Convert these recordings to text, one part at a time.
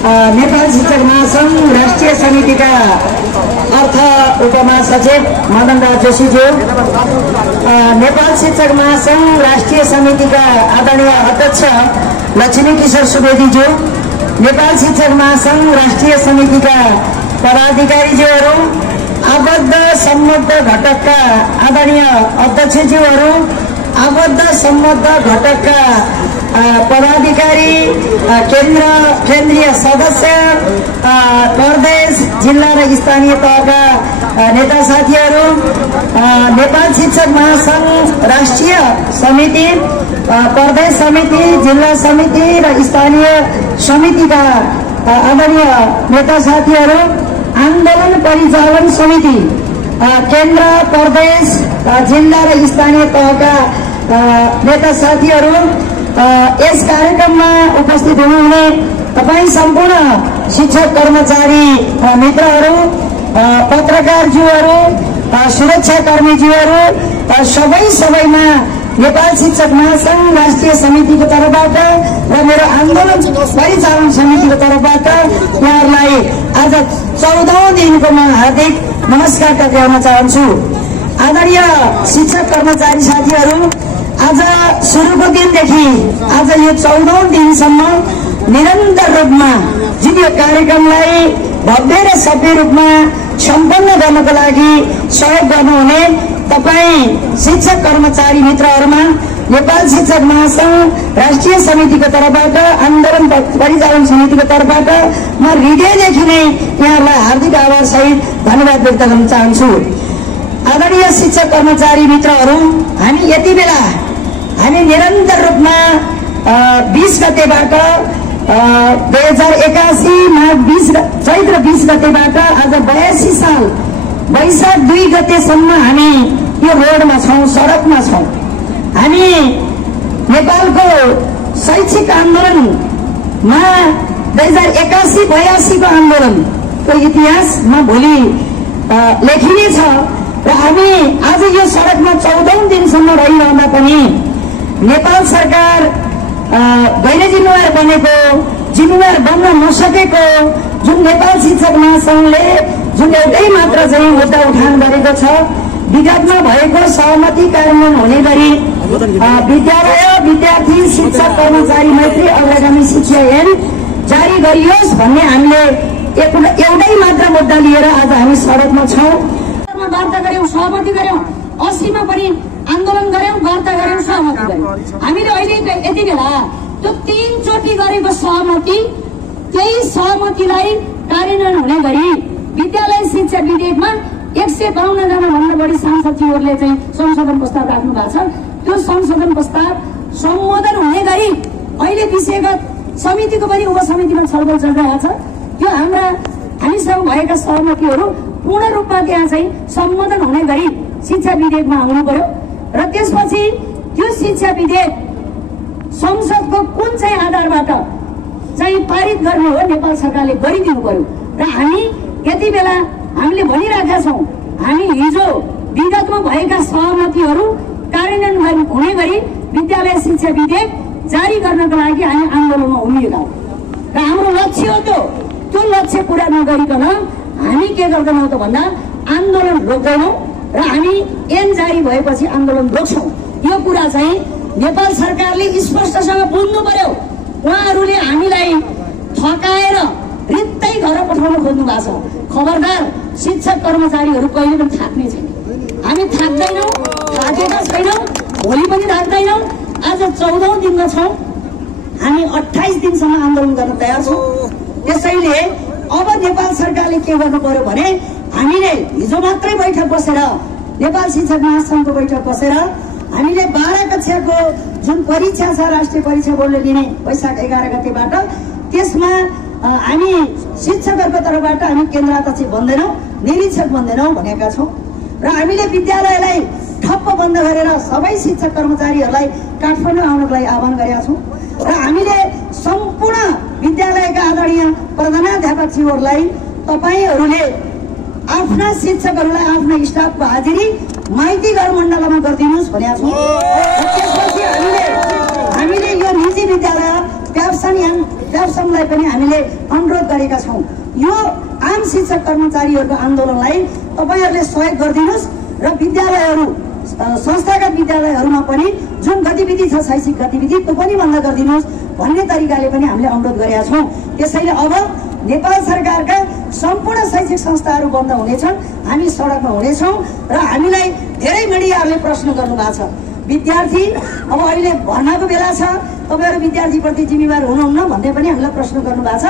नेपाल शिक्षक महासंघ राष्ट्रिय समितिका अर्थ उपमहासचिव मदनराज जोशीज्यू, नेपाल शिक्षक महासंघ राष्ट्रिय समितिका आदरणीय अध्यक्ष लक्ष्मी किशोर सुवेदीज्यू, नेपाल शिक्षक महासंघ राष्ट्रिय समितिका पदाधिकारीज्यूहरू, आबद्ध सम्बद्ध घटकका आदरणीय अध्यक्षज्यूहरू, आबद्ध सम्बद्ध घटकका पदाधिकारी, केन्द्रीय सदस्य, प्रदेश, जिल्ला र स्थानीय तहका नेता साथीहरू, नेपाल शिक्षक महासंघ राष्ट्रिय समिति, प्रदेश समिति, जिल्ला समिति र स्थानीय समितिका आदरणीय नेता साथीहरू, आन्दोलन परिचालन समिति, केन्द्र, प्रदेश, जिल्ला र स्थानीय तहका नेता साथीहरू, यस कार्यक्रममा उपस्थित हुनुहुने तपाईं सम्पूर्ण शिक्षक कर्मचारी मित्रहरू, पत्रकारज्यूहरू, सुरक्षाकर्मीज्यूहरू, सबैमा नेपाल शिक्षक महासंघ राष्ट्रिय समितिको तर्फबाट र मेरो आन्दोलन परिचालन समितिको तर्फबाट यहाँहरूलाई आज 14औं दिनको म हार्दिक नमस्कार टक्राउन चाहन्छु। आदरणीय शिक्षक कर्मचारी साथीहरू, आज सुरुको दिनदेखि आज यो 14औं दिनसम्म निरन्तर रूपमा जुन यो कार्यक्रमलाई भव्य र सभ्य रूपमा सम्पन्न गर्नको लागि सहयोग गर्नुहुने तपाईँ शिक्षक कर्मचारी मित्रहरूमा नेपाल शिक्षक महासंघ राष्ट्रिय समितिको तर्फबाट, आन्दोलन परिचालन समितिको तर्फबाट म हृदयदेखि नै यहाँलाई हार्दिक आभार सहित धन्यवाद व्यक्त गर्न चाहन्छु। आदरणीय शिक्षक कर्मचारी मित्रहरू, हामी यति बेला हामी निरन्तर रूपमा 20 गतेबाट 2081 माघ 20 चैत्र 20 गतेबाट आज 82 साल वैशाख 2 गतेसम्म हामी यो रोडमा छौं, सडकमा छौं। हामी नेपालको शैक्षिक आन्दोलनमा 2081-82 को आन्दोलनको इतिहासमा भोलि लेखिनेछ र हामी आज यो सडकमा 14औं दिनसम्म रहिरहँदा पनि नेपाल सरकार गैर जिम्मेवार बनेको, जिम्मेवार बन्न नसकेको जुन नेपाल शिक्षक महासंघले जुन एउटै मात्र चाहिँ मुद्दा उठान गरेको छ, विगतमा भएको सहमति कार्यान्वयन हुने गरी विद्यालय, विद्यार्थी, शिक्षक कर्मचारी मैत्री अग्रगामी शिक्षा ऐन जारी गरियोस् भन्ने हामीले एउटै मात्र मुद्दा लिएर आज हामी सडकमा छौं। वार्ता गर्यौं, सहमति गर्यौं, 80 मा पनि आन्दोलन गर्यौं, वार्ता गर्यौं, सहमति गर्यौं। हामीले अहिले यति बेला त्यो 3 चोटि गरेको सहमति, त्यही सहमतिलाई कार्यान्वयन हुने गरी विद्यालय शिक्षा विधेयकमा 152 जना भन्दा बढी सांसदज्यूहरूले चाहिँ संशोधन प्रस्ताव राख्नु भएको छ। त्यो संशोधन प्रस्ताव सम्बोधन हुने गरी अहिले विषयगत समितिको पनि उपसमितिमा छलफल चलिरहेको छ। त्यो हामीसँग भएका सहमतिहरू पूर्ण रूपमा त्यहाँ चाहिँ सम्बोधन हुने गरी शिक्षा विधेयकमा आउनु पर्यो र त्यसपछि त्यो शिक्षा विधेयक संसदको कुन चाहिँ आधारबाट चाहिँ पारित गर्नु हो नेपाल सरकारले गरिदिनु पर्यो र हामी यति बेला हामीले भनिरहेका छौं, हामी हिजो विगतमा भएका सहमतिहरू कार्यान्वयन हुने गरी विद्यालय शिक्षा विधेयक जारी गर्नको लागि हामी आन्दोलनमा उभिएका हौं र हाम्रो लक्ष्य हो त्यो लक्ष्य पूरा नगरिकन हामी के गर्दैनौं त भन्दा आन्दोलन रोक्दैनौं र हामी ऐन जारी भएपछि आन्दोलन रोक्छौं। यो कुरा चाहिँ नेपाल सरकारले स्पष्टसँग बुझ्नु पर्यो। उहाँहरूले हामीलाई थकाएर रित्तै घर पठाउन खोज्नु भएको छ। खबरदार, शिक्षक कर्मचारीहरू कहिले पनि थाक्ने छैन। हामी थाक्दैनौं, थाकेका छैनौं, भोलि पनि थाक्दैनौं। आज 14औं दिनमा छौं, हामी 28 दिनसम्म आन्दोलन गर्न तयार छौं। त्यसैले अब नेपाल सरकारले के गर्नु पर्यो भने हामीले हिजो मात्रै बैठक बसेर, नेपाल शिक्षक महासंघको बैठक बसेर हामीले 12 कक्षाको जुन परीक्षा छ राष्ट्रिय परीक्षा बोर्डले लिने वैशाख 11 गतेबाट, त्यसमा हामी शिक्षकहरूको तर्फबाट हामी केन्द्राध्यक्ष बन्दैनौं, निरीक्षक बन्दैनौं भनेका छौं र हामीले विद्यालयलाई ठप्प बन्द गरेर सबै शिक्षक कर्मचारीहरूलाई काठमाडौँ आउनको लागि आह्वान गरेका छौं र हामीले सम्पूर्ण विद्यालयका आदरणीय प्रधानाध्यापकज्यूहरूलाई तपाईहरूले आफ्ना शिक्षकहरूलाई आफ्ना स्टाफको हाजिरी माइती घर मण्डलमा गरिदिनुहोस् भनेका छौं। त्यसपछि हामीले यो निजी विद्यालय, व्यावसायिक क्याप्समलाई पनि हामीले अनुरोध गरेका छौँ। यो आम शिक्षक कर्मचारीहरूको आन्दोलनलाई तपाईहरूले सहयोग गरिदिनुहोस् र विद्यालयहरू संस्थागत विद्यालयहरूमा पनि जुन गतिविधि छ शैक्षिक गतिविधि त्यो पनि बन्द गरिदिनुहोस् भन्ने तरिकाले पनि हामीले अनुरोध गरेका छौँ। त्यसैले अब नेपाल सरकारका सम्पूर्ण शैक्षिक संस्थाहरू बन्द हुनेछन्, हामी सडकमा हुनेछौँ र हामीलाई धेरै मिडियाहरूले प्रश्न गर्नुभएको छ। विद्यार्थी अब अहिले भर्नाको बेला छ, तपाईँहरू विद्यार्थीप्रति जिम्मेवार हुनुहुन्न भन्ने पनि हामीलाई प्रश्न गर्नुभएको छ।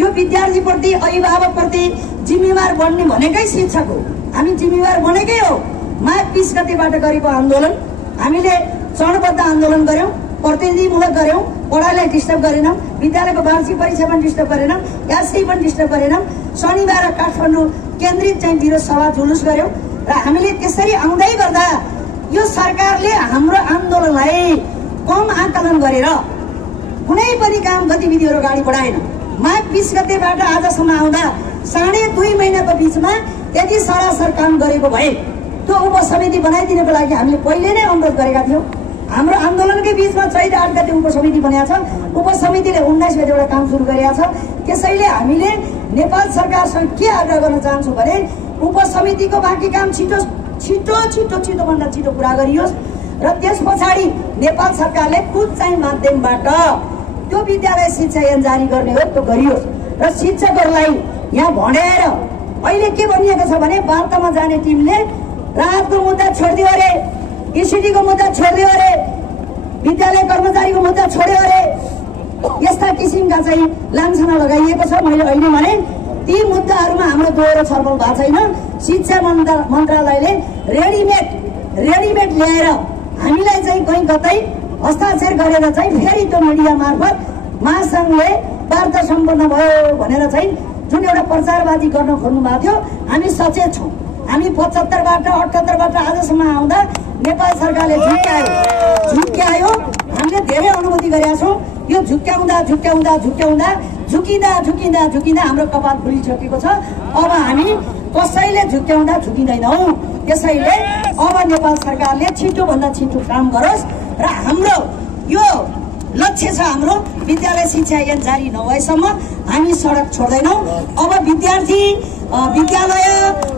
यो विद्यार्थीप्रति अभिभावकप्रति जिम्मेवार बन्ने भनेकै शिक्षक हो, हामी जिम्मेवार बनेकै हो। माघ 20 गतेबाट गरेको आन्दोलन हामीले चरणबद्ध आन्दोलन गऱ्यौँ, प्रतिनिधिमूलक गऱ्यौँ, पढाइलाई डिस्टर्ब गरेनौँ, विद्यालयको वार्षिक परीक्षा पनि डिस्टर्ब गरेनौँ, एससी पनि डिस्टर्ब गरेनौँ। शनिबार काठमाडौँ केन्द्रित चाहिँ विरोध सभा जुलुस गऱ्यौँ र हामीले त्यसरी आउँदै गर्दा यो सरकारले हाम्रो आन्दोलनलाई कम आकलन गरेर कुनै पनि काम गतिविधिहरू अगाडि बढाएन। माघ 20 गतेबाट आजसम्म आउँदा 2.5 महिनाको बिचमा यदि सरासर काम गरेको भए त्यो उपसमिति बनाइदिनको लागि हामीले पहिले नै अनुरोध गरेका थियौँ। हाम्रो आन्दोलनकै बिचमा चैत 8 गते उपसमिति बनाएको छ, उपसमितिले 19 गतेबाट काम सुरु गरेको छ। त्यसैले हामीले नेपाल सरकारसँग के आग्रह गर्न चाहन्छौँ भने उपसमितिको बाँकी काम छिटोभन्दा छिटो पुरा गरियोस् र त्यस पछाडि नेपाल सरकारले कुन चाहिँ माध्यमबाट त्यो विद्यालय शिक्षा ऐन जारी गर्ने हो त्यो गरियोस् र शिक्षकहरूलाई यहाँ भण्डाएर अहिले के भनिएको छ भने वार्तामा जाने टिमले राहतको मुद्दा छोडिदियो अरे, ईसीडीको मुद्दा छोडिदियो अरे, विद्यालय कर्मचारीको मुद्दा छोड्यो अरे, यस्ता किसिमका चाहिँ लान्छना लगाइएको छ। मैले अहिले भने ती मुद्दाहरूमा हाम्रो दोहोरो छलफल भएको छैन। शिक्षा मन्त्रालयले रेडिमेड ल्याएर हामीलाई चाहिँ कहीँ कतै हस्ताक्षर गरेर चाहिँ फेरि त्यो मिडिया मार्फत महासङ्घले वार्ता सम्पन्न भयो भनेर चाहिँ जुन एउटा प्रचारवादी गर्न खोज्नु भएको थियो, हामी सचेत छौँ। हामी 75बाट 78बाट आजसम्म आउँदा नेपाल सरकारले झुक्क्यायो, हामीले धेरै अनुभूति गरेका छौँ। यो झुक्क्याउँदा झुकिँदा हाम्रो कपाल फुलिसकेको छ। अब हामी कसैले झुकिँदैनौँ। त्यसैले अब नेपाल सरकारले छिटोभन्दा छिटो काम गरोस् र हाम्रो यो लक्ष्य छ हाम्रो विद्यालय शिक्षा ऐन जारी नभएसम्म हामी सडक छोड्दैनौँ। अब विद्यालय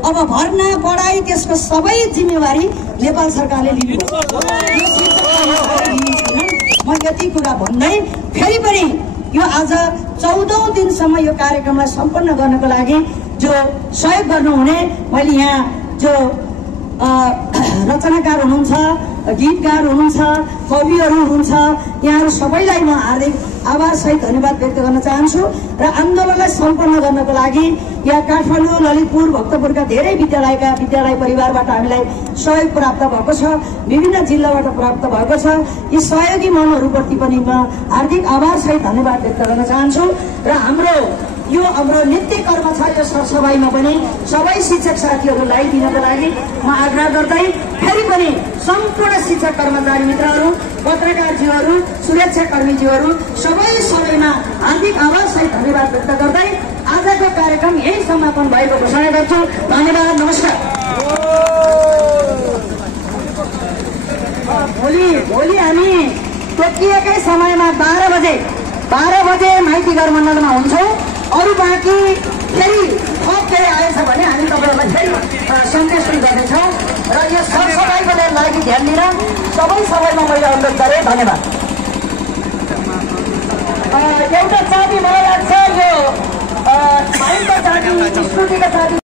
अब भर्ना पढाइ त्यसको सबै जिम्मेवारी नेपाल सरकारले लिनु। म यति कुरा भन्दै फेरि पनि यो आज 14औं दिनसम्म यो कार्यक्रमलाई सम्पन्न गर्नको लागि जो सहयोग गर्नुहुने मैले यहाँ जो रचनाकार हुनुहुन्छ, गीतकार हुनुहुन्छ, कविहरू हुनुहुन्छ, यहाँहरू सबैलाई म हार्दिक आभार सहित धन्यवाद व्यक्त गर्न चाहन्छु। र आन्दोलनलाई सम्पन्न गर्नको लागि यहाँ काठमाडौँ, ललितपुर, भक्तपुरका धेरै विद्यालय परिवारबाट हामीलाई सहयोग प्राप्त भएको छ, विभिन्न जिल्लाबाट प्राप्त भएको छ। यी सहयोगी मनहरूप्रति पनि म हार्दिक आभार सहित धन्यवाद व्यक्त गर्न चाहन्छु। र हाम्रो नित्य कर्म छ यो सरसफाइमा पनि सबै शिक्षक साथीहरूलाई दिनको लागि म आग्रह गर्दै फेरि पनि सम्पूर्ण शिक्षक कर्मचारी मित्रहरू, पत्रकारज्यूहरू, सुरक्षाकर्मीज्यूहरू सबैमा हार्दिक आभार सहित धन्यवाद व्यक्त गर्दै आजको कार्यक्रम यही समापन भएको घोषणा गर्छु। धन्यवाद, नमस्कार। भोलि हामी तोकिएकै समयमा 12 बजे माइती घर मण्डलमा हुन्छौँ। अरू बाँकी फेरि थप केही आएछ भने हामी तपाईँहरूलाई फेरि सन्देश पनि गर्नेछौँ। र यो सरसफाइको लागि ध्यान दिन सबैमा मैले अनुरोध गरेँ। धन्यवाद। एउटा चाबी मलाई लाग्छ यो भाइको चाबी, स्कुटीको चाबी